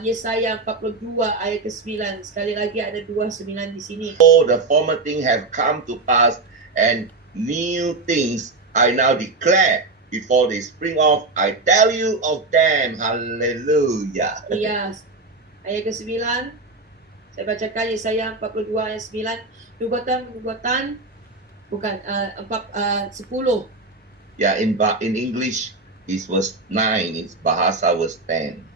Yesaya 42 ayat ke-9. Sekali lagi ada 29 di sini. All the former things have come to pass, and new things I now declare. Before they spring off, I tell you of them. Hallelujah. Iya, ayat ke-9. Saya bacakan Yesaya 42 ayat 9. Nubuatan bukan 10. Yeah, in English, it was 9. It's Bahasa was 10.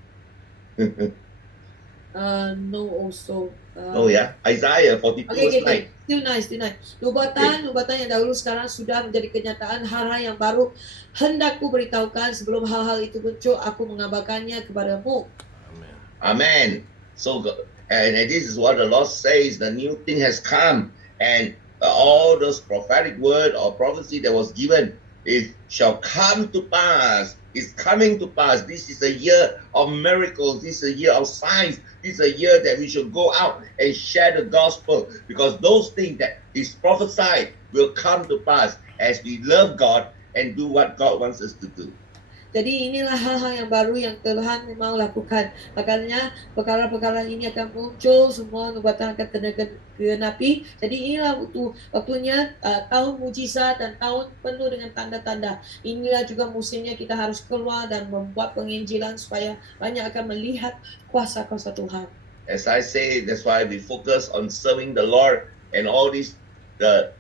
No also. Oh yeah, Isaiah 42 Okay, was okay. 9. Still nice. Nubuatan yang dahulu sekarang sudah menjadi kenyataan. Hal-hal yang baru hendak ku beritahukan. Sebelum hal-hal itu muncul, aku mengabarkannya kepadamu. Amen. So, and this is what the Lord says: the new thing has come, and all those prophetic word or prophecy that was given, it shall come to pass. It's coming to pass. This is a year of miracles. This is a year of signs. This is a year that we should go out and share the gospel, because those things that is prophesied will come to pass as we love God and do what God wants us to do. Jadi inilah hal-hal yang baru yang Tuhan mau lakukan. Makanya perkara-perkara ini akan muncul, semua nubuatan akan genapi. Jadi inilah waktunya tahun mujizat dan tahun penuh dengan tanda-tanda. Inilah juga musimnya kita harus keluar dan membuat penginjilan supaya banyak akan melihat kuasa-kuasa Tuhan. As I say, that's why we focus on serving the Lord and all these the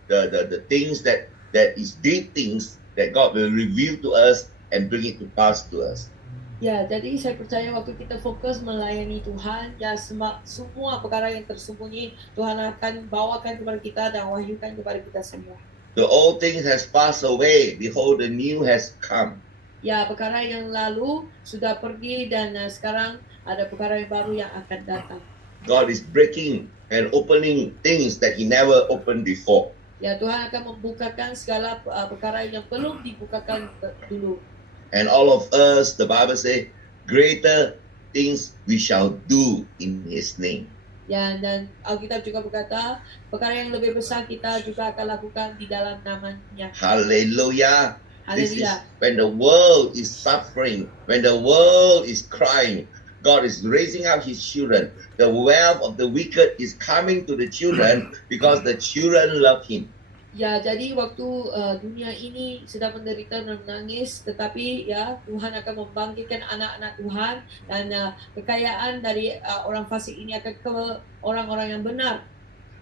things that is deep things that God will reveal to us and bring it to pass to us. Ya, jadi saya percaya waktu kita fokus melayani Tuhan, ya semua perkara yang tersembunyi Tuhan akan bawakan kepada kita dan wahyukan kepada kita semua. The old things has passed away, behold the new has come. Ya, perkara yang lalu sudah pergi dan sekarang ada perkara yang baru yang akan datang. God is breaking and opening things that he never opened before. Ya, Tuhan akan membukakan segala perkara yang belum dibukakan dulu. And all of us, the Bible says, greater things we shall do in his name. Ya, dan Alkitab juga berkata, perkara yang lebih besar kita juga akan lakukan di dalam namanya. Hallelujah. This is Haleluya. when the world is suffering, when the world is crying, God is raising up his children. The wealth of the wicked is coming to the children because the children love him. Ya, jadi waktu dunia ini sedang menderita dan menangis, tetapi ya Tuhan akan membangkitkan anak-anak Tuhan dan kekayaan dari orang fasik ini akan ke orang-orang yang benar.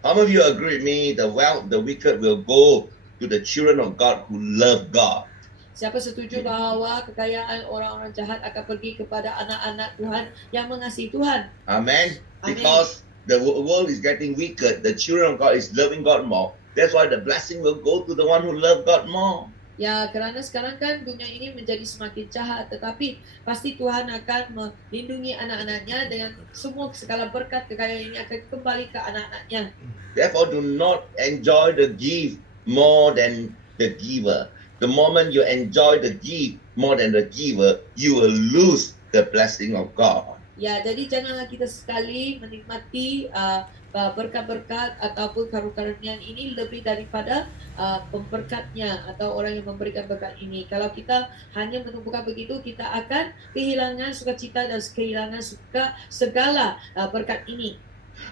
How many of you agree with me? The wealth of the wicked will go to the children of God who love God. Siapa setuju bahwa kekayaan orang-orang jahat akan pergi kepada anak-anak Tuhan yang mengasihi Tuhan? Amen. Amen. Because the world is getting wicked, the children of God is loving God more. That's why the blessing will go to the one who love God more. Ya, karena sekarang kan dunia ini menjadi semakin jahat, tetapi pasti Tuhan akan melindungi anak-anaknya dengan semua segala berkat kekayaan ini akan kembali ke anak-anaknya. Therefore, do not enjoy the gift more than the giver. The moment you enjoy the gift more than the giver, you will lose the blessing of God. Ya, jadi janganlah kita sekali menikmati berkat-berkat ataupun karunia ini lebih daripada pemberkatnya atau orang yang memberikan berkat ini. Kalau kita hanya menumpukan begitu, kita akan kehilangan sukacita dan kehilangan segala berkat ini.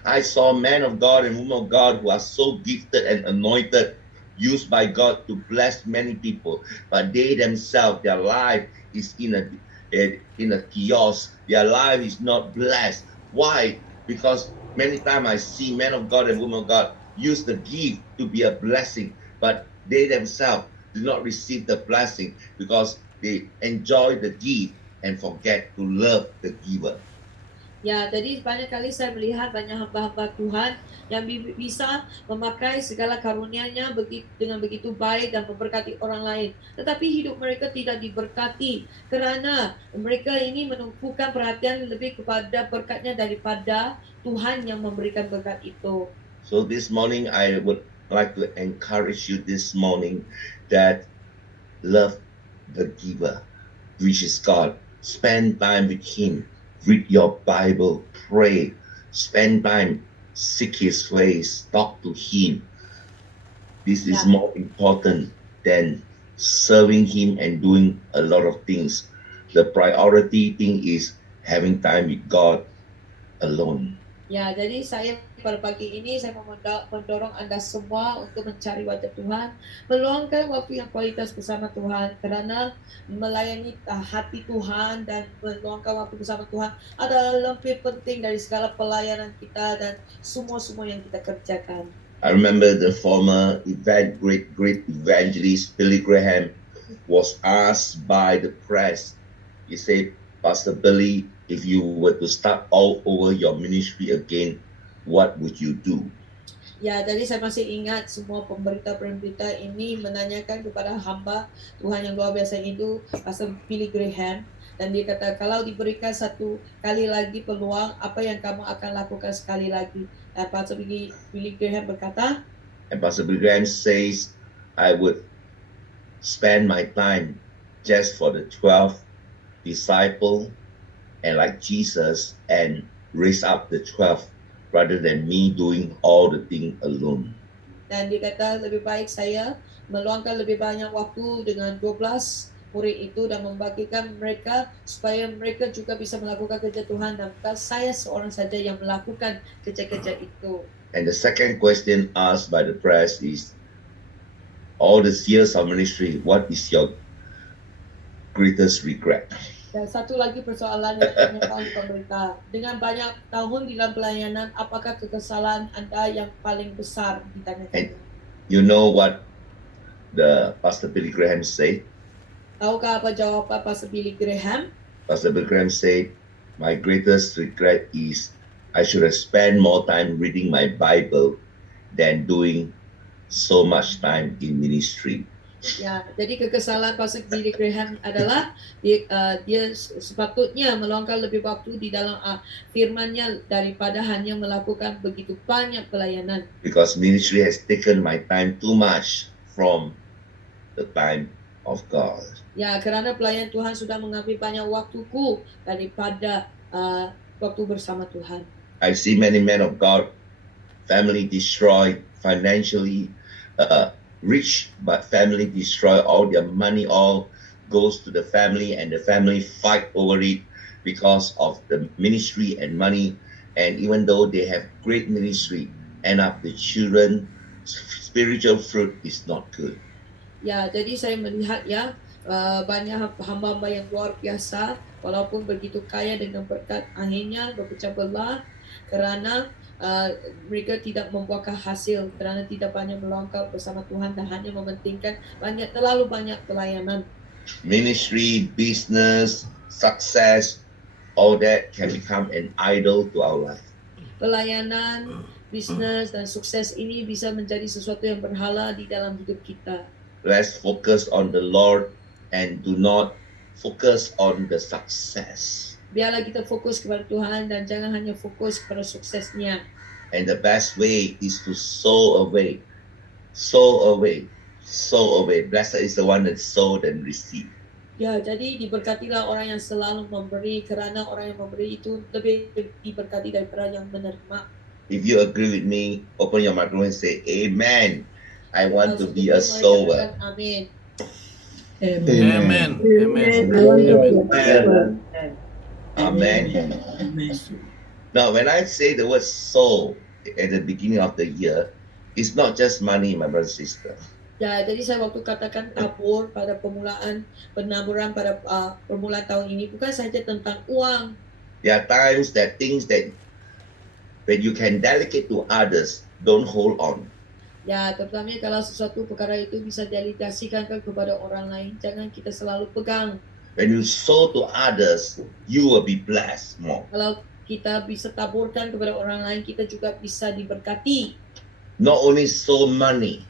I saw men of God and women of God who are so gifted and anointed, used by God to bless many people, but they themselves, their life is in a kiosk. Their life is not blessed. Why? Because many times I see men of God and women of God use the gift to be a blessing, but they themselves do not receive the blessing because they enjoy the gift and forget to love the giver. Ya, jadi banyak kali saya melihat banyak hamba-hamba Tuhan yang bisa memakai segala karunia-Nya dengan begitu baik dan memberkati orang lain. Tetapi hidup mereka tidak diberkati karena mereka ini menumpukan perhatian lebih kepada berkatnya daripada Tuhan yang memberikan berkat itu. So this morning I would like to encourage you this morning that love the giver, which is God. Spend time with him. Read your Bible, pray, spend time, seek his face, talk to him. This is more important than serving him and doing a lot of things. The priority thing is having time with God alone. Ya, jadi saya pada pagi ini saya mau mendorong Anda semua untuk mencari wajah Tuhan, meluangkan waktu yang kualitas bersama Tuhan, karena melayani hati Tuhan dan meluangkan waktu bersama Tuhan adalah lebih penting dari segala pelayanan kita dan semua yang kita kerjakan. I remember the former great evangelist Billy Graham was asked by the press. He said, Pastor Billy, if you were to start all over your ministry again, what would you do? Ya, jadi saya masih ingat semua pemberita-pemberita ini menanyakan kepada hamba Tuhan yang luar biasa itu, Pastor Billy Graham, dan dia kata, kalau diberikan satu kali lagi peluang, apa yang kamu akan lakukan sekali lagi? Dan Pastor Billy Graham berkata, And Pastor Billy Graham says, I would spend my time just for the 12 disciple and like Jesus and raise up the 12 rather than me doing all the thing alone. dan dia kata lebih baik saya meluangkan lebih banyak waktu dengan 12 murid itu dan membagikan mereka supaya mereka juga bisa melakukan kerja Tuhan dan bukan saya seorang saja yang melakukan kerja-kerja itu. And the second question asked by the press is, all these years of ministry, what is your greatest regret? Dan satu lagi persoalan yang ditanyakan pemerintah, dengan banyak tahun di dalam pelayanan, apakah kekesalan Anda yang paling besar ditanyakan? You know what the Pastor Billy Graham said? Tahukah apa jawaban Pastor Billy Graham? Pastor Billy Graham said, my greatest regret is I should have spent more time reading my Bible than doing so much time in ministry. Ya, jadi kekesalan Pastor Billy Graham adalah dia sepatutnya meluangkan lebih waktu di dalam firman-Nya daripada hanya melakukan begitu banyak pelayanan. Because ministry has taken my time too much from the time of God. Ya, karena pelayan Tuhan sudah mengambil banyak waktuku daripada waktu bersama Tuhan. I see many men of God, family destroyed, financially rich, but family destroyed, all their money all goes to the family and the family fight over it because of the ministry and money. And even though they have great ministry, end up the children spiritual fruit is not good. Ya, jadi saya melihat ya banyak hamba-hamba yang luar biasa walaupun begitu kaya dengan berkat, akhirnya berpecah belah karena mereka tidak membuahkan hasil kerana tidak banyak meluangkan bersama Tuhan dan hanya mementingkan terlalu banyak pelayanan. Ministry, business, success, all that can become an idol to our life. Pelayanan, bisnis dan sukses ini bisa menjadi sesuatu yang berhala di dalam hidup kita. Let's focus on the Lord and do not focus on the success. Biarlah kita fokus kepada Tuhan dan jangan hanya fokus kepada suksesnya. And the best way is to sow away. Sow away. Sow away. Blessed is the one that sowed and received. Ya, jadi diberkatilah orang yang selalu memberi kerana orang yang memberi itu lebih diberkati daripada yang menerima. If you agree with me, open your microphone and say, Amen. I want to be a sower. Amin. Amen. Amen. Now, when I say the word sow at the beginning of the year, it's not just money, my brother and sister. Ya, jadi saya waktu katakan tabur pada permulaan penaburan pada permulaan tahun ini bukan saja tentang uang. There are times that things that when you can delegate to others, don't hold on. Ya, terutama kalau sesuatu perkara itu bisa delegasikan kepada orang lain, jangan kita selalu pegang. When you sow to others, you will be blessed more. Kalau kita bisa taburkan kepada orang lain, kita juga bisa diberkati. Not only sow money,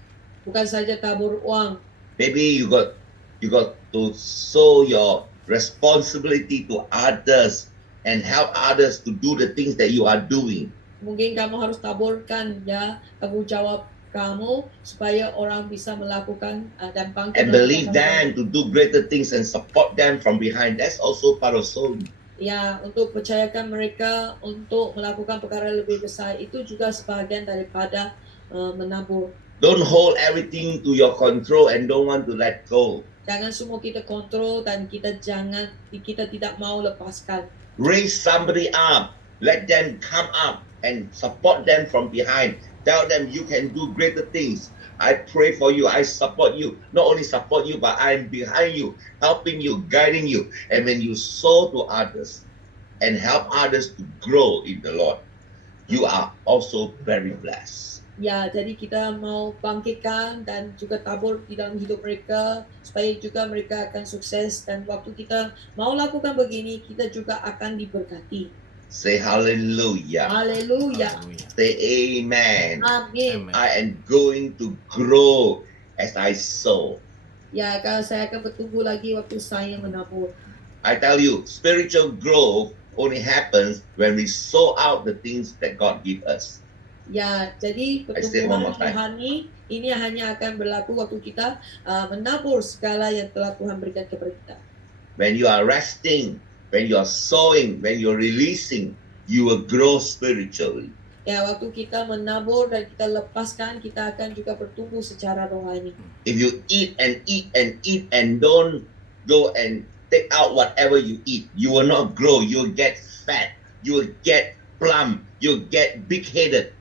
bukan saja tabur uang. maybe you got to sow your responsibility to others and help others to do the things that you are doing. Mungkin kamu harus taburkan ya tanggung jawab kamu supaya orang bisa melakukan dan bangkit And believe them to do greater things and support them from behind. That's also part of sowing. Ya, untuk percayakan mereka untuk melakukan perkara lebih besar itu juga sebahagian daripada menabur. Don't hold everything to your control and don't want to let go. Jangan semua kita kontrol dan kita tidak mau lepaskan. Raise somebody up. Let them come up and support them from behind. Tell them you can do greater things. I pray for you. I support you. Not only support you, but I'm behind you, helping you, guiding you. And when you sow to others and help others to grow in the Lord, you are also very blessed. Ya, jadi kita mau bangkitkan dan juga tabur di dalam hidup mereka supaya juga mereka akan sukses, dan waktu kita mau lakukan begini kita juga akan diberkati. Say hallelujah. Haleluya. Hallelujah. Say amen. Amin. Amen. I am going to grow as I sow. Ya, kalau saya akan bertumbuh lagi waktu saya menabur. I tell you, spiritual growth only happens when we sow out the things that God give us. Ya, jadi I say it one pertumbuhan more time. rohani ini hanya akan berlaku waktu kita menabur segala yang telah Tuhan berikan kepada kita. When you are resting, when you are sowing, when you're releasing, you will grow spiritually. Ya, waktu kita menabur dan kita lepaskan, kita akan juga bertumbuh secara rohani. If you eat and eat and eat and don't go and take out whatever you eat, you will not grow. You'll get fat. You will get plump. You'll get big-headed.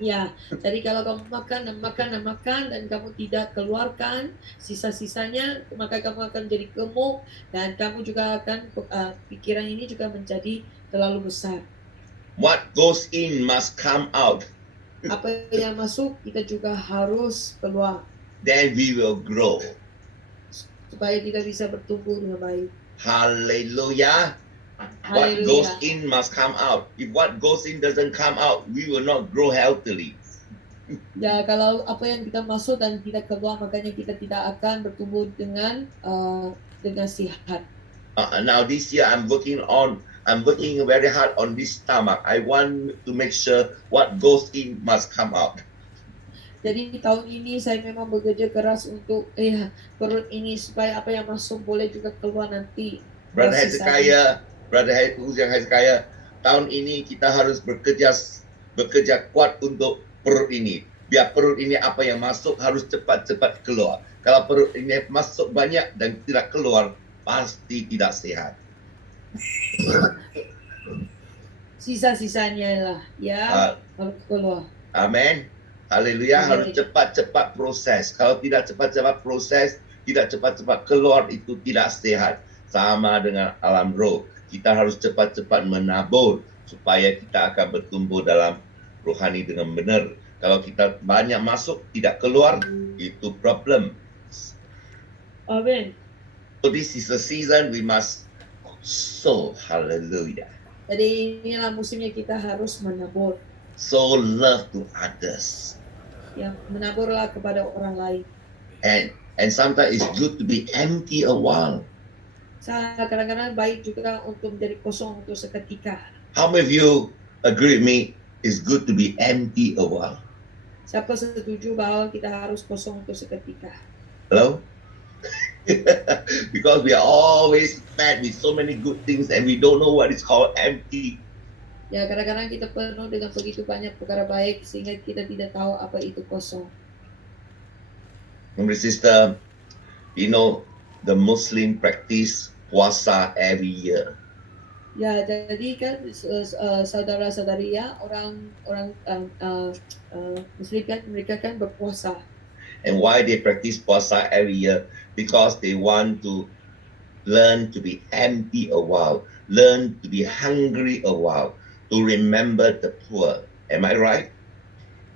Ya, jadi kalau kamu makan dan makan dan makan dan kamu tidak keluarkan sisa-sisanya, maka kamu akan jadi gemuk dan kamu juga akan pikiran ini juga menjadi terlalu besar. What goes in must come out. Apa yang masuk kita juga harus keluar Then we will grow. supaya kita bisa bertumbuh dengan baik. Hallelujah. What goes Haleluya. in must come out. If what goes in doesn't come out, we will not grow healthily. Ya, kalau apa yang kita masuk dan tidak keluar, makanya kita tidak akan bertumbuh dengan sehat. Now this year I'm working very hard on this stomach. I want to make sure what goes in must come out. Jadi tahun ini saya memang bekerja keras untuk perut ini supaya apa yang masuk boleh juga keluar nanti. Brother Sisanya. Hezekiah, tahun ini kita harus bekerja kuat untuk perut ini. Biar perut ini apa yang masuk harus cepat-cepat keluar. Kalau perut ini masuk banyak dan tidak keluar, pasti tidak sehat. Sisa-sisanya lah, ya harus keluar. Amin. Haleluya. Amin. Harus cepat-cepat proses. Kalau tidak cepat-cepat proses, tidak cepat-cepat keluar, itu tidak sehat. Sama dengan alam roh. Kita harus cepat-cepat menabur supaya kita akan bertumbuh dalam rohani dengan benar. Kalau kita banyak masuk, tidak keluar, itu problem. Amin. So this is a season we must sow. Hallelujah. Jadi inilah musimnya kita harus menabur. Sow love to others. Ya, menaburlah kepada orang lain. And sometimes it's good to be empty a while. Kadang-kadang baik juga untuk menjadi kosong untuk seketika. How many of you agree with me? It's good to be empty a while. Siapa setuju bahwa kita harus kosong untuk seketika? Hello? Because we are always fed with so many good things and we don't know what is called empty. Ya, kadang-kadang kita penuh dengan begitu banyak perkara baik sehingga kita tidak tahu apa itu kosong. My sister, you know, the Muslim practice puasa every year. Ya, jadi kan saudara-saudari ya, orang Muslim kan mereka kan berpuasa. And why they practice puasa every year? Because they want to learn to be empty a while, learn to be hungry a while, to remember the poor. Am I right?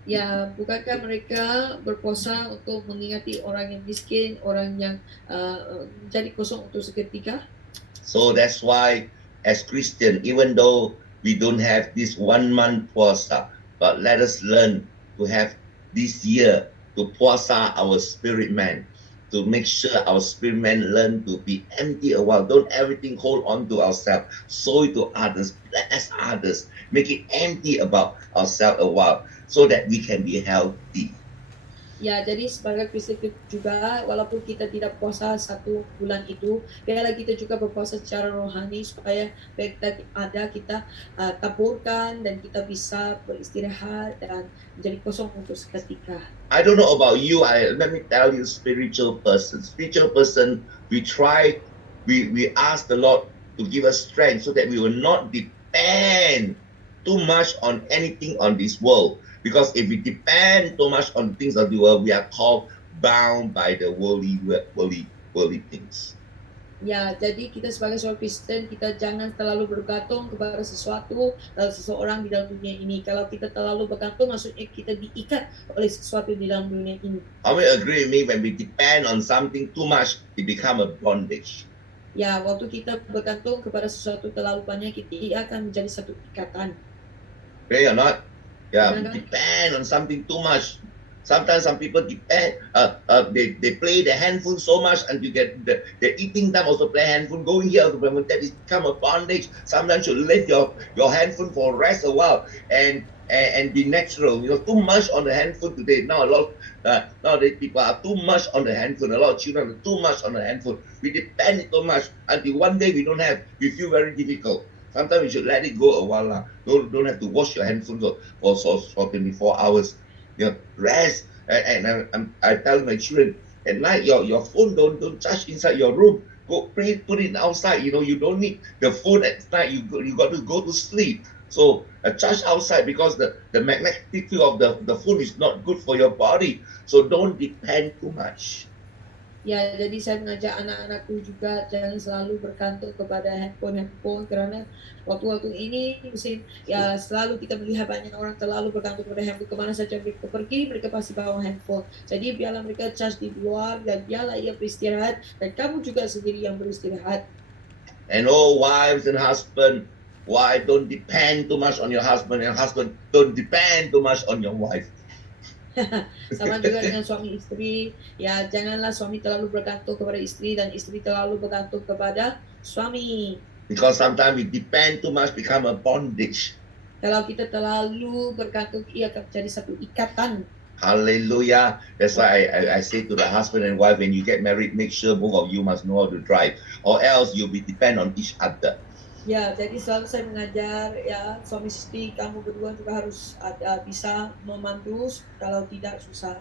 Ya, bukankah mereka berpuasa untuk mengingati orang yang miskin, orang yang jadi kosong untuk seketika? So that's why as Christian, even though we don't have this 1 month puasa, but let us learn to have this year to puasa our spirit man, to make sure our spirit man learn to be empty a while. Don't everything hold on to ourselves. Sow it to others, bless others, make it empty about ourselves a while, so that we can be healthy. Ya, jadi sebagai Kristen juga, walaupun kita tidak puasa 1 bulan itu, biarlah kita juga berpuasa secara rohani supaya kita taburkan dan kita bisa beristirahat dan menjadi kosong untuk seketika. I don't know about you. Let me tell you, spiritual person, we ask the Lord to give us strength so that we will not depend too much on anything on this world. Because if we depend too much on things of the world, we are called bound by the worldly things. Ya, jadi kita sebagai seorang Kristen, kita jangan terlalu bergantung kepada sesuatu atau seseorang di dalam dunia ini. Kalau kita terlalu bergantung, maksudnya kita diikat oleh sesuatu di dalam dunia ini. How many agree with me? When we depend on something too much, it become a bondage. Ya, waktu kita bergantung kepada sesuatu terlalu banyak, ia akan menjadi satu ikatan. Agree or not? Yeah, we Benar. depend on something too much. Sometimes some people depend, they play the handphone so much and you get the eating time also play handphone, going here, that is become a bondage. Sometimes you let your handphone for rest a while and be natural. Too much on the handphone today. Now nowadays people are too much on the handphone. A lot of children are too much on the handphone. We depend so much until one day we don't have. We feel very difficult. Sometimes you should let it go a while. Don't have to wash your handphone for 24 hours. Rest. And I tell my children at night, your phone don't charge inside your room. Go put it outside. You don't need the phone at night. You got to go to sleep. So charge outside because the magnetic field of the phone is not good for your body. So don't depend too much. Ya, jadi saya mengajak anak-anakku juga jangan selalu bergantung kepada handphone karena waktu-waktu ini ya selalu kita melihat banyak orang terlalu bergantung kepada handphone, kemana saja mereka pergi mereka pasti bawa handphone. Jadi biarlah mereka charge di luar dan biarlah ia beristirahat dan kamu juga sendiri yang beristirahat. And wives and husband, wife don't depend too much on your husband, and husband don't depend too much on your wife. Sama juga dengan suami istri, ya janganlah suami terlalu bergantung kepada istri dan istri terlalu bergantung kepada suami. Because sometimes we depend too much, become a bondage. Kalau kita terlalu bergantung, ia akan menjadi satu ikatan. Hallelujah. That's why I say to the husband and wife, when you get married, make sure both of you must know how to drive, or else you'll be depend on each other. Ya, jadi selalu saya mengajar ya suami istri kamu berdua juga harus bisa memandu, kalau tidak susah.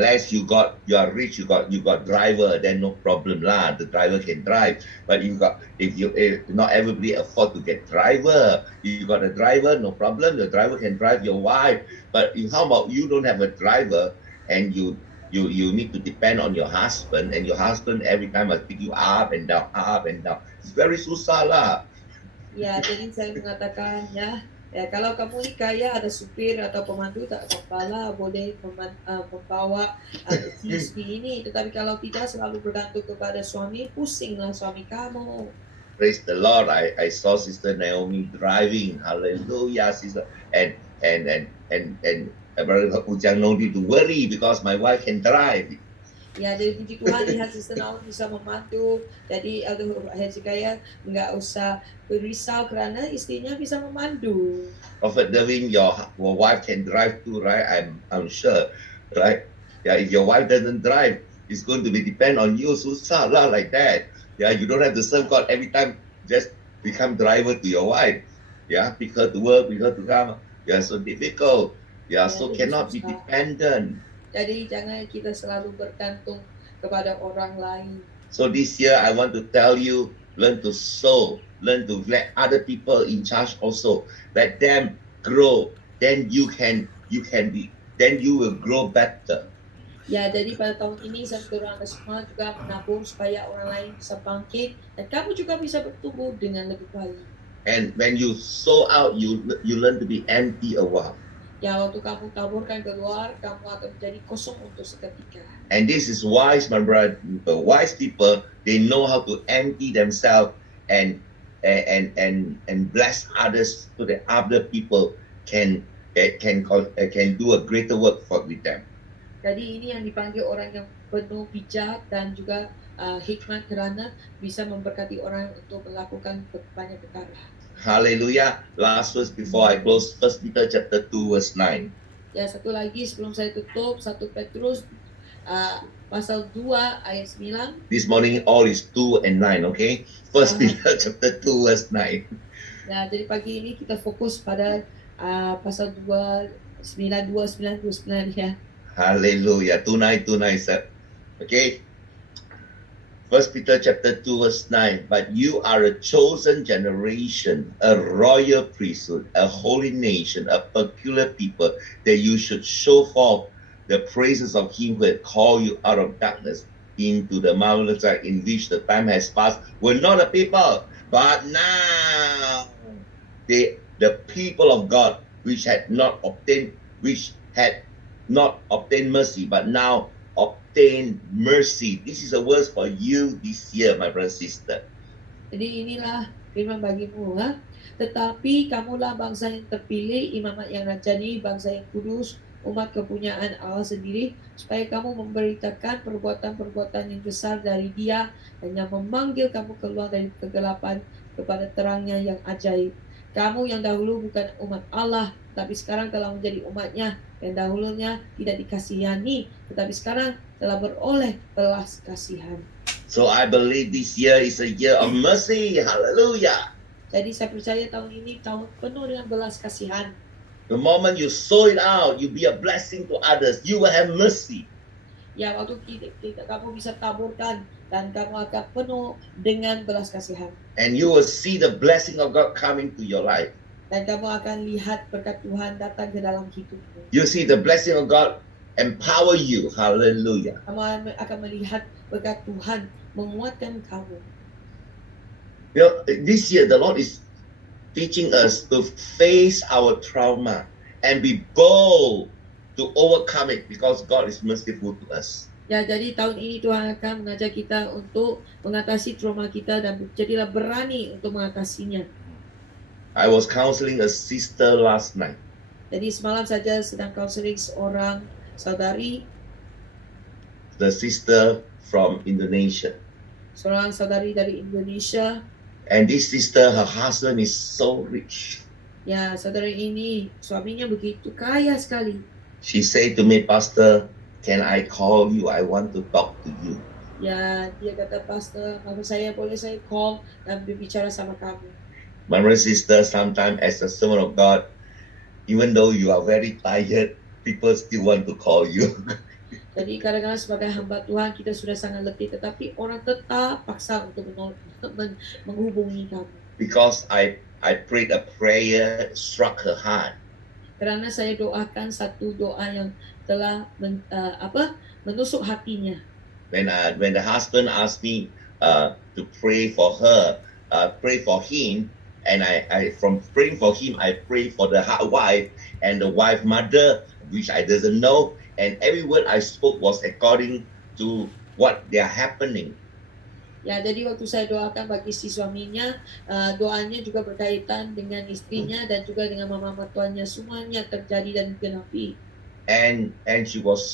Unless you are rich, you got driver, then no problem lah. The driver can drive. But if not everybody afford to get driver. You got a driver, no problem. The driver can drive your wife. But how about you don't have a driver and you need to depend on your husband, and your husband every time must pick you up and down, up and down. It's very susah lah. Ya, jadi saya mengatakan ya kalau kamu nikah ya ada supir atau pemandu tak apa-apa, boleh membawa istri ini, tetapi kalau tidak selalu bergantung kepada suami, pusinglah suami kamu. Praise the Lord. I saw Sister Naomi driving. Hallelujah, sister. And Brother Ujang, no need to worry because my wife can drive. Ya, jadi puji Tuhan lihat Sister Naomi bisa membantu. Jadi Elder Hezekiah nggak usah berisau karena istrinya bisa memandu. Prophet Devin, your wife can drive too, right? I'm sure, right? Yeah, if your wife doesn't drive, it's going to be depend on you, susah lah like that. Yeah, you don't have to serve God every time. Just become driver to your wife. Yeah, pick her to work, pick her to come. Yeah, so difficult. Yeah, so cannot be dependent. Jadi jangan kita selalu bergantung kepada orang lain. So this year I want to tell you, learn to sow, learn to let other people in charge also. Let them grow. Then you will grow better. Ya, jadi pada tahun ini saya mendorong Anda semua juga menabung supaya orang lain bisa bangkit dan kamu juga bisa bertumbuh dengan lebih baik. And when you sow out, you learn to be empty a while. Ya, waktu kamu taburkan keluar, kamu akan menjadi kosong untuk seketika. And this is wise, my brother. Wise people, they know how to empty themselves and bless others so that other people can do a greater work with them. Jadi ini yang dipanggil orang yang penuh bijak dan juga hikmat kerana bisa memberkati orang untuk melakukan banyak perkara. Hallelujah. Last verse before I close, 1 Peter chapter 2 verse 9. Ya, satu lagi sebelum saya tutup, 1 Petrus pasal 2 ayat 9. This morning all is 2 and 9, okay? 1 Peter chapter 2 verse 9. Ya, jadi pagi ini kita fokus pada pasal 2 9 ya. Hallelujah. 2:9, sir. Okay. First Peter chapter 2 verse 9, but you are a chosen generation, a royal priesthood, a holy nation, a peculiar people, that you should show forth the praises of him who had called you out of darkness into the marvelous light, in which the time has passed. We're not a people, but now the people of God, which had not obtained mercy, but now obtain mercy. This is a word for you this year, my brother and sister. Jadi inilah firman bagimu, ha? Tetapi kamulah bangsa yang terpilih, imamat yang rajani, bangsa yang kudus, umat kepunyaan Allah sendiri, supaya kamu memberitakan perbuatan-perbuatan yang besar dari Dia, dan yang memanggil kamu keluar dari kegelapan kepada terangnya yang ajaib. Kamu yang dahulu bukan umat Allah, tapi sekarang telah menjadi umatnya, yang dahulunya tidak dikasihani, tetapi sekarang telah beroleh belas kasihan. So I believe this year is a year of mercy. Hallelujah. Jadi saya percaya tahun ini tahun penuh dengan belas kasihan. The moment you sow it out, you be a blessing to others. You will have mercy. Ya, waktu kamu bisa taburkan dan kamu akan penuh dengan belas kasihan. And you will see the blessing of God coming to your life. Dan kamu akan lihat berkat Tuhan datang ke dalam hidupmu. You see the blessing of God empower you. Hallelujah. Kamu akan melihat berkat Tuhan menguatkan kamu. You know, this year the Lord is teaching us to face our trauma and be bold to overcome it, because God is merciful to us. Ya, jadi tahun ini Tuhan akan mengajar kita untuk mengatasi trauma kita dan jadilah berani untuk mengatasinya. I was counseling a sister last night. Jadi semalam saja sedang counseling seorang saudari, The sister from Indonesia. seorang saudari dari Indonesia. And this sister, her husband is so rich. Ya, saudari ini suaminya begitu kaya sekali. She said to me, Pastor, can I call you? I want to talk to you. Ya, dia kata, Pastor, maksud saya boleh saya call dan berbicara sama kamu. My brother and sister, sometimes as a servant of God, even though you are very tired, people still want to call you. Jadi kadang-kadang sebagai hamba Tuhan kita sudah sangat letih, tetapi orang tetap paksa untuk menghubungi kamu. Because I prayed a prayer, struck her heart. Karena saya doakan satu doa yang telah menusuk hatinya. When the husband asked me to pray for her, pray for him, and I from praying for him, I pray for the wife and the wife mother, which I doesn't know, and every word I spoke was according to what they are happening. Ya, jadi waktu saya doakan bagi si suaminya, doanya juga berkaitan dengan istrinya dan juga dengan mama mertuanya, semuanya terjadi dan digenapi. And she was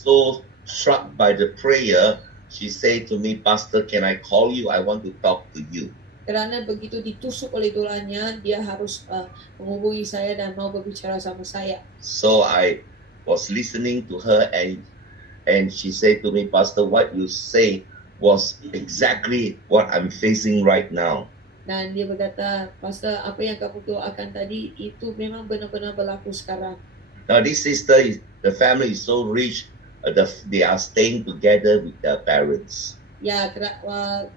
so struck by the prayer. She said to me, Pastor, can I call you? I want to talk to you. Karena begitu ditusuk oleh doanya, dia harus menghubungi saya dan mau berbicara sama saya. So I was listening to her, and she said to me, Pastor, what you say was exactly what I'm facing right now. Dan dia berkata, Pastor, apa yang kamu doakan tadi itu memang benar-benar berlaku sekarang. Now this sister, the family is so rich, they are staying together with their parents. Ya,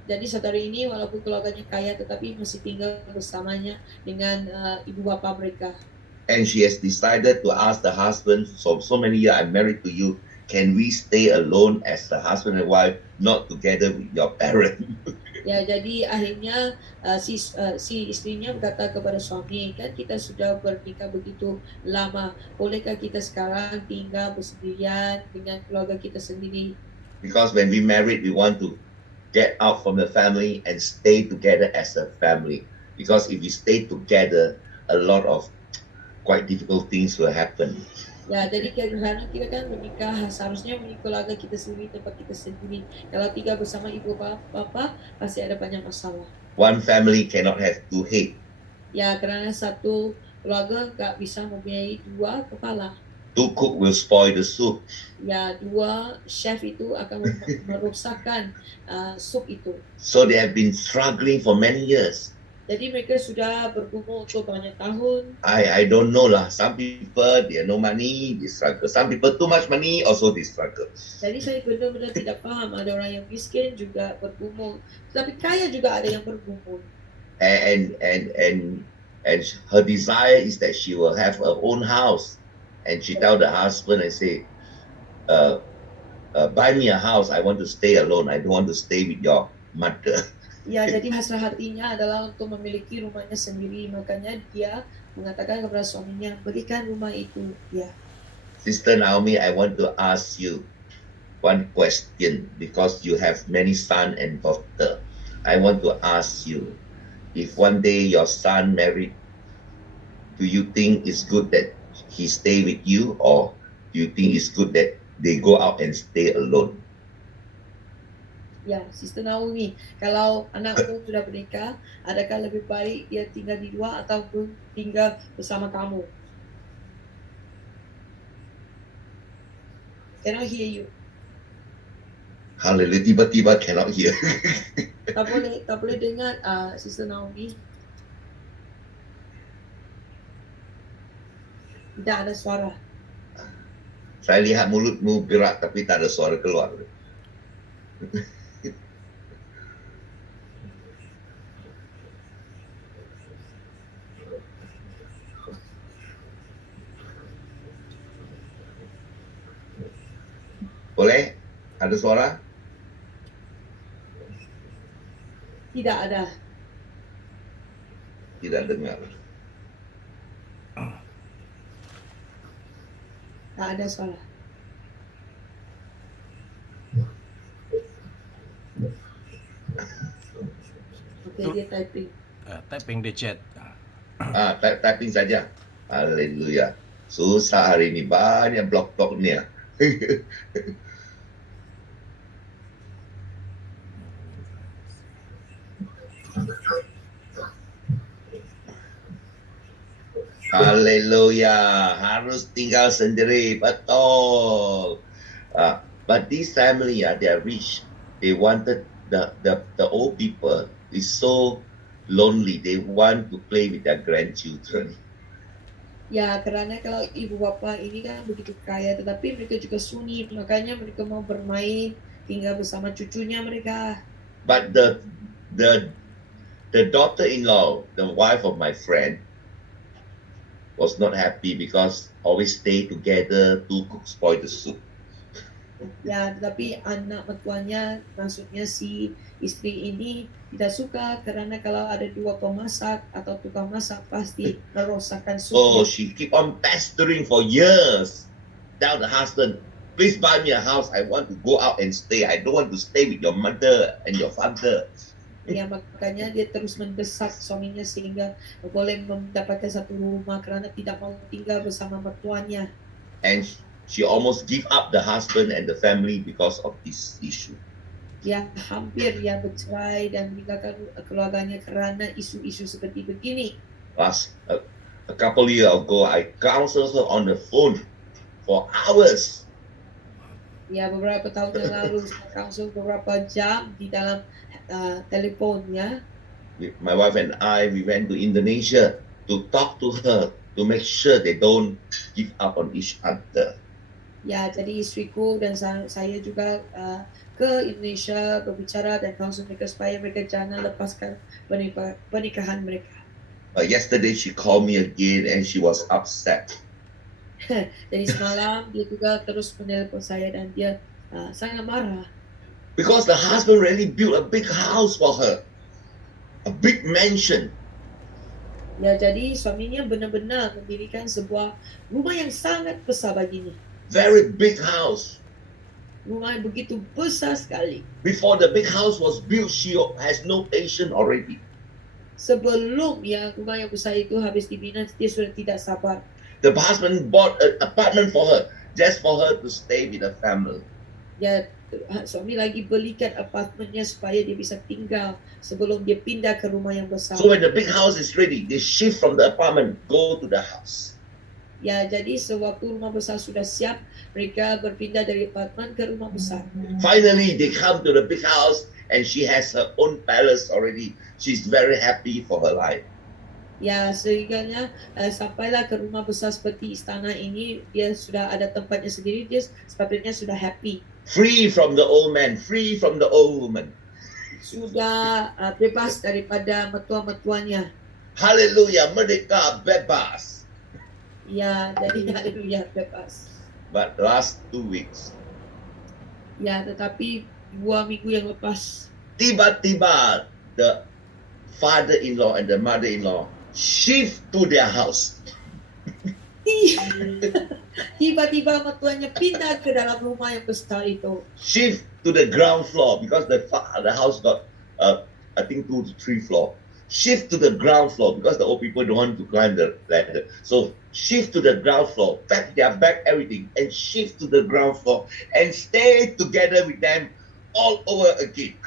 jadi saudari ini walaupun keluarganya kaya tetapi masih tinggal bersamanya dengan ibu bapa mereka. And she has decided to ask the husband, so many years I'm married to you, can we stay alone as the husband and wife, not together with your parents? Ya, jadi akhirnya si istrinya berkata kepada suami, kan kita sudah bernikah begitu lama, bolehkah kita sekarang tinggal bersendirian dengan keluarga kita sendiri? Because when we married, we want to get out from the family and stay together as a family. Because if we stay together, a lot of quite difficult things will happen. Ya, jadi karena kita kan menikah, seharusnya menikah keluarga kita sendiri, tempat kita sendiri. Kalau tinggal bersama ibu bapa, pasti ada banyak masalah. One family cannot have two heads. Ya, karena satu keluarga nggak bisa mempunyai dua kepala. Two cook will spoil the soup. Ya, dua chef itu akan merusakkan sup itu. So they have been struggling for many years. Jadi mereka sudah bergumul untuk banyak tahun. I don't know lah. Some people they have no money, they struggle. Some people too much money, also they struggle. Jadi saya benar-benar tidak paham. Ada orang yang miskin juga bergumul, tapi kaya juga ada yang bergumul. And her desire is that she will have her own house, and she tell the husband and say, buy me a house. I want to stay alone. I don't want to stay with your mother. Ya, jadi hasrat hatinya adalah untuk memiliki rumahnya sendiri. Makanya dia mengatakan kepada suaminya, berikan rumah itu. Ya. Sister Naomi, I want to ask you one question because you have many son and daughter. I want to ask you, if one day your son married, do you think it's good that he stay with you, or do you think it's good that they go out and stay alone? Ya, Sister Naomi, kalau anakmu sudah menikah, adakah lebih baik dia tinggal di luar ataupun tinggal bersama kamu? Cannot hear you. Hallelujah, tiba-tiba cannot hear. Tak boleh dengar Sister Naomi. Tidak ada suara. Saya lihat mulutmu gerak tapi tak ada suara keluar. Boleh? Ada suara? Tidak ada. Tidak dengar. Tak ada suara. Okey, dia typing. Typing di chat. Typing saja. Haleluya. Susah hari ini, banyak blok-bloknya. Haleluya, harus tinggal sendiri, betul. But this family, they are rich. They wanted the old people is so lonely. They want to play with their grandchildren. Ya, karena kalau ibu bapa ini kan begitu kaya, tetapi mereka juga sunyi, makanya mereka mau bermain tinggal bersama cucunya mereka. But the daughter-in-law, the wife of my friend, was not happy because always stay together to spoil the soup. Ya, tetapi anak mertuanya, maksudnya si istri ini tidak suka karena kalau ada dua pemasak atau tukang masak pasti merosakkan So supnya. she keep on pestering for years. Tell the husband, please buy me a house. I want to go out and stay. I don't want to stay with your mother and your father. Ya, makanya dia terus mendesak suaminya sehingga boleh mendapatkan satu rumah karena tidak mau tinggal bersama mertuanya. And she almost give up the husband and the family because of this issue. Dia hampir ya bercerai dan meninggalkan keluarganya karena isu-isu seperti begini. A couple years ago, I counseled her on the phone for hours. Ya, beberapa tahun yang lalu saya counsel beberapa jam di dalam telepon ya. My wife and I, we went to Indonesia to talk to her to make sure they don't give up on each other. Ya, jadi istriku dan saya juga ke Indonesia berbicara dan counsel mereka supaya mereka jangan lepaskan pernikahan mereka. Yesterday she called me again and she was upset. Jadi semalam dia juga terus menelpon saya dan dia sangat marah. Because the husband really built a big house for her. A big mansion. Ya, jadi suaminya benar-benar mendirikan sebuah rumah yang sangat besar baginya. Very big house. Rumah yang begitu besar sekali. Before the big house was built, she has no patience already. Sebelum ya rumah yang besar itu habis dibina, dia sudah tidak sabar. The husband bought an apartment for her, just for her to stay with the family. Ya, suami lagi belikan apartemennya supaya dia bisa tinggal sebelum dia pindah ke rumah yang besar. So when the big house is ready, they shift from the apartment, go to the house. Ya, jadi sewaktu rumah besar sudah siap, mereka berpindah dari apartemen ke rumah besar. Finally, they come to the big house and she has her own palace already. She's very happy for her life. Ya, sehingganya sampailah ke rumah besar seperti istana ini, dia sudah ada tempatnya sendiri, dia sepatutnya sudah happy. Free from the old man, free from the old woman. Sudah bebas daripada mertua-mertuanya. Hallelujah, merdeka, bebas. Ya, jadi haleluya bebas. But last 2 weeks, Ya, tetapi 2 minggu yang lepas, tiba-tiba the father-in-law and the mother-in-law shift to their house. tiba-tiba mertuanya pindah ke dalam rumah yang besar itu. Shift to the ground floor because the house got I think 2 to 3 floor. Shift to the ground floor because the old people don't want to climb the ladder. So shift to the ground floor, pack their bag, everything, and shift to the ground floor and stay together with them all over again.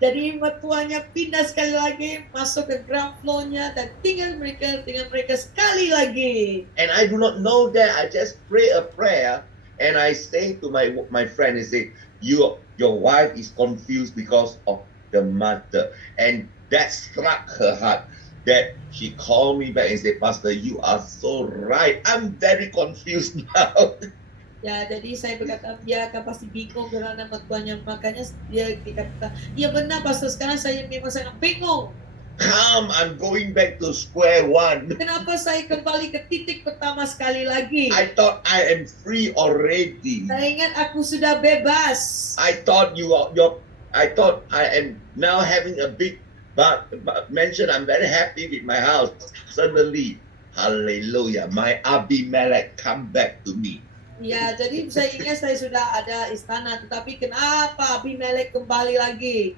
Jadi mertuanya pindah sekali lagi masuk ke ground floor-nya dan tinggal dengan mereka sekali lagi. And I do not know that. I just pray a prayer and I say to my friend, I say, your wife is confused because of the mother. And that struck her heart. That she called me back and said, Pastor, you are so right. I'm very confused now. Ya, jadi saya berkata dia akan pasti bingung kerana mertuanya, makanya dia dikata, ya benar pastor, sekarang saya memang sangat bingung. Come, I'm going back to square one. Kenapa saya kembali ke titik pertama sekali lagi? I thought I am free already. Saya ingat aku sudah bebas. I thought I thought I am now having a big mansion. I'm very happy with my house. Suddenly, hallelujah, my Abimelech come back to me. Ya, jadi saya ingat saya sudah ada istana, tetapi kenapa Abimelek kembali lagi?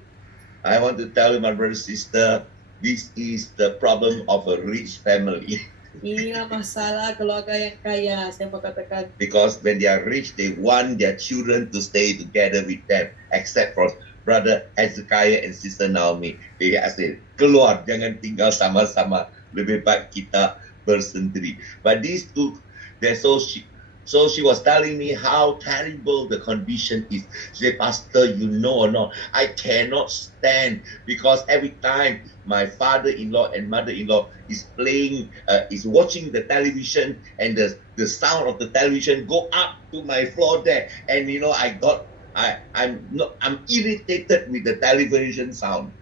I want to tell you, my brother sister, this is the problem of a rich family. Inilah masalah keluarga yang kaya, saya mau katakan. Because when they are rich, they want their children to stay together with them, except for brother Hezekiah and sister Naomi. They say, keluar, jangan tinggal sama-sama. Lebih baik kita bersendiri. But these two, they're so she was telling me how terrible the condition is. She said, Pastor, you know or not, I cannot stand because every time my father-in-law and mother-in-law is playing, is watching the television, and the sound of the television go up to my floor there, and I'm irritated with the television sound.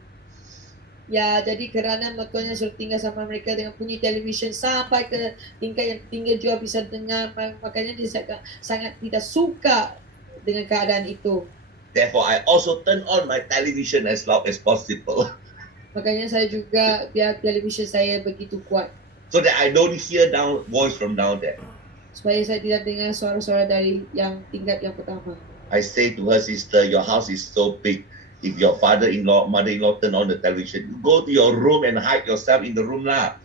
Ya, jadi kerana mertuanya suruh tinggal sama mereka dengan bunyi televisyen sampai ke tingkat yang tinggal juga bisa dengar, makanya dia sangat tidak suka dengan keadaan itu. Therefore, I also turn on my television as loud as possible. Makanya saya juga biar televisyen saya begitu kuat. So that I don't hear voice from down there. Supaya saya tidak dengar suara-suara dari yang tingkat yang pertama. I say to her, sister, your house is so big. If your father-in-law, mother-in-law turn on the television, you go to your room and hide yourself in the room lah.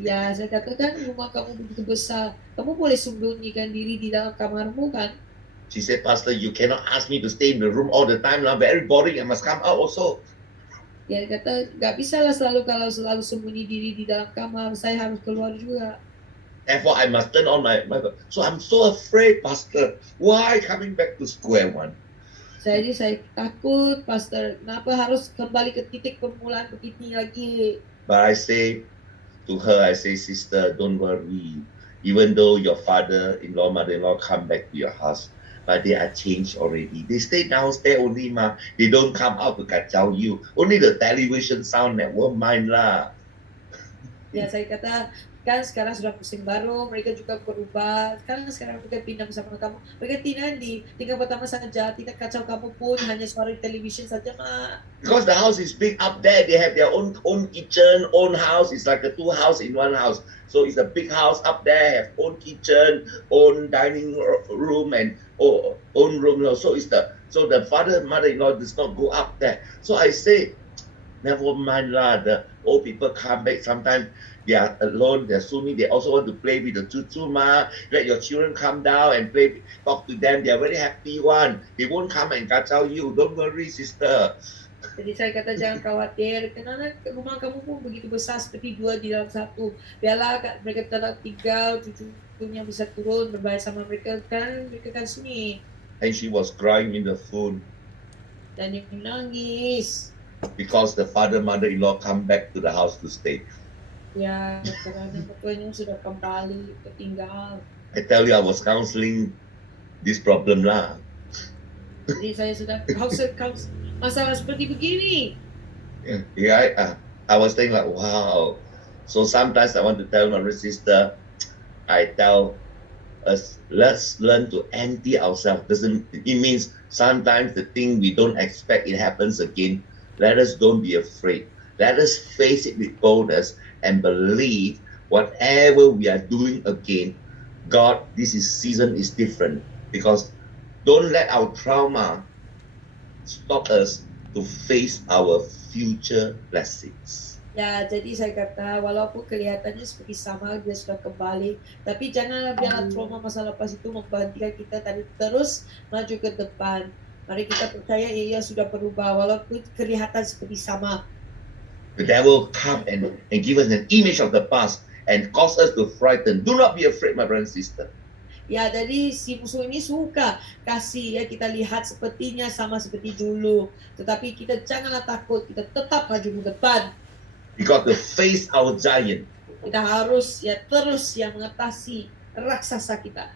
Ya, saya katakan rumah kamu begitu besar, kamu boleh sembunyikan diri di dalam kamarmu kan? She said, Pastor, you cannot ask me to stay in the room all the time lah. Very boring. I must come out also. Dia kata, gak bisa lah kalau selalu sembunyi diri di dalam kamar, saya harus keluar juga. Therefore, I must turn on my. So I'm so afraid, Pastor. Why coming back to square one? Jadi saya takut, Pastor, kenapa harus kembali ke titik permulaan begini lagi? But I say to her, I say, sister, don't worry. Even though your father-in-law, mother-in-law come back to your house, but they are changed already. They stay downstairs only, ma. They don't come out to kacau you. Only the television sound that won't mind lah. Ya, saya kata, kan sekarang sudah musim baru, mereka juga berubah. Sekarang mereka pindah bersama kamu. Mereka tidak di tingkat pertama sangat jahat, tidak kacau kamu pun, hanya suara televisyen saja, ma. Because the house is big up there, they have their own kitchen, own house. It's like a 2 house in 1 house. So it's a big house up there, have own kitchen, own dining room, and own room. So the father, mother-in-law does not go up there. So I say, never mind lah. The old people come back sometimes. They are alone, they're sunni, they also want to play with the cucu ma. Let your children come down and play, talk to them. They are very happy one. They won't come and kacau you. Don't worry, sister. Jadi saya kata jangan khawatir, karena rumah kamu pun begitu besar seperti 2 di dalam 1. Biarlah mereka tetap tinggal, cucunya bisa turun berbaik sama mereka, kan mereka kan sunyi. And she was crying in the phone. dan dia menangis. because the father mother-in-law come back to the house to stay. Ya, karena mertuanya sudah kembali tinggal. I tell you, I was counseling this problem lah. Jadi saya sudah counsel masalah seperti begini. Yeah, I was thinking like, wow. So sometimes I want to tell my sister, I tell us, let's learn to empty ourselves. It means sometimes the thing we don't expect it happens again. Let us don't be afraid. Let us face it with boldness and believe whatever we are doing again, God, this season is different, because don't let our trauma stop us to face our future blessings. Ya, jadi saya kata walaupun kelihatannya seperti sama dia sudah kembali, tapi janganlah biarlah trauma masa lepas itu memberhentikan kita dari terus maju ke depan. Mari kita percaya ia sudah berubah walaupun kelihatan seperti sama. The devil come and give us an image of the past and cause us to frighten. Do not be afraid, my brother and sister. Ya, jadi si musuh ini suka kasih ya kita lihat sepertinya sama seperti dulu, tetapi kita janganlah takut, kita tetap maju ke depan. We got to face our giant. Kita harus ya terus ya mengatasi raksasa kita.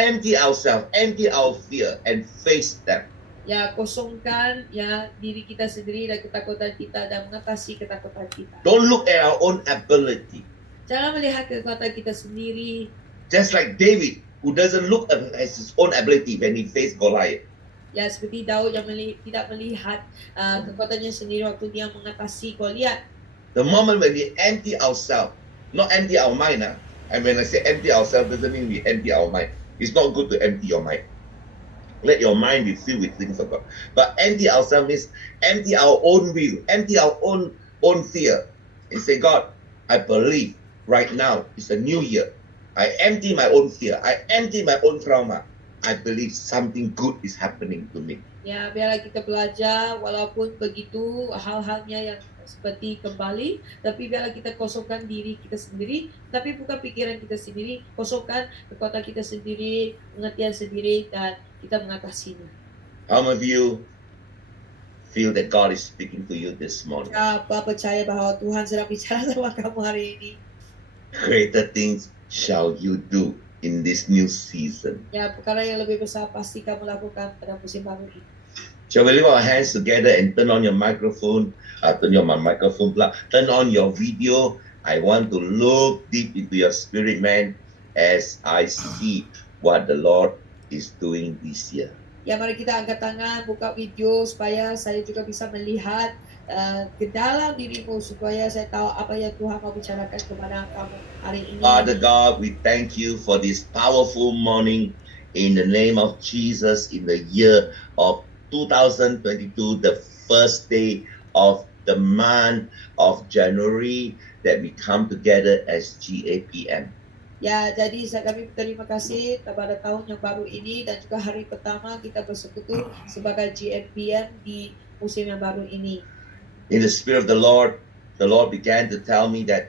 Empty ourselves, empty our fear, and face them. Ya, kosongkan ya diri kita sendiri dan ketakutan kita dan mengatasi ketakutan kita. Don't look at our own ability. Jangan melihat kekuatan kita sendiri. Just like David, who doesn't look at his own ability when he faced Goliath. Ya, seperti Daud yang tidak melihat kekuatannya sendiri waktu dia mengatasi Goliat. The moment when we empty ourselves, not empty our mind. And when I say empty ourselves, doesn't mean we empty our mind. It's not good to empty your mind. Let your mind be filled with things of God. But empty ourselves means empty our own will, empty our own fear. And say, God, I believe right now it's a new year. I empty my own fear. I empty my own trauma. I believe something good is happening to me. Ya, biarlah kita belajar walaupun begitu hal-halnya yang seperti kembali, tapi biarlah kita kosongkan diri kita sendiri, tapi bukan pikiran kita sendiri, kosongkan kekuatan kita sendiri, pengertian sendiri, dan kita mengatasinya. How many of you feel that God is speaking to you this morning? Siapa percaya bahwa Tuhan sedang bicara sama kamu hari ini? Greater things shall you do in this new season. Ya, perkara yang lebih besar pasti kamu lakukan pada musim baru ini. Shall we lift our hands together and turn on your microphone? Turn on my microphone plug. Turn on your video. I want to look deep into your spirit, man, as I see what the Lord is doing this year. Ya, mari kita angkat tangan, buka video supaya saya juga bisa melihat ke dalam dirimu, supaya saya tahu apa yang Tuhan mau bicarakan kepada kamu hari ini. Father God, we thank you for this powerful morning in the name of Jesus in the year of 2022, the first day of the month of January that we come together as GAPM. Ya, jadi kami berterima kasih kepada tahun yang baru ini dan juga hari pertama kita bersekutu sebagai GAPM di musim yang baru ini. In the Spirit of the Lord began to tell me that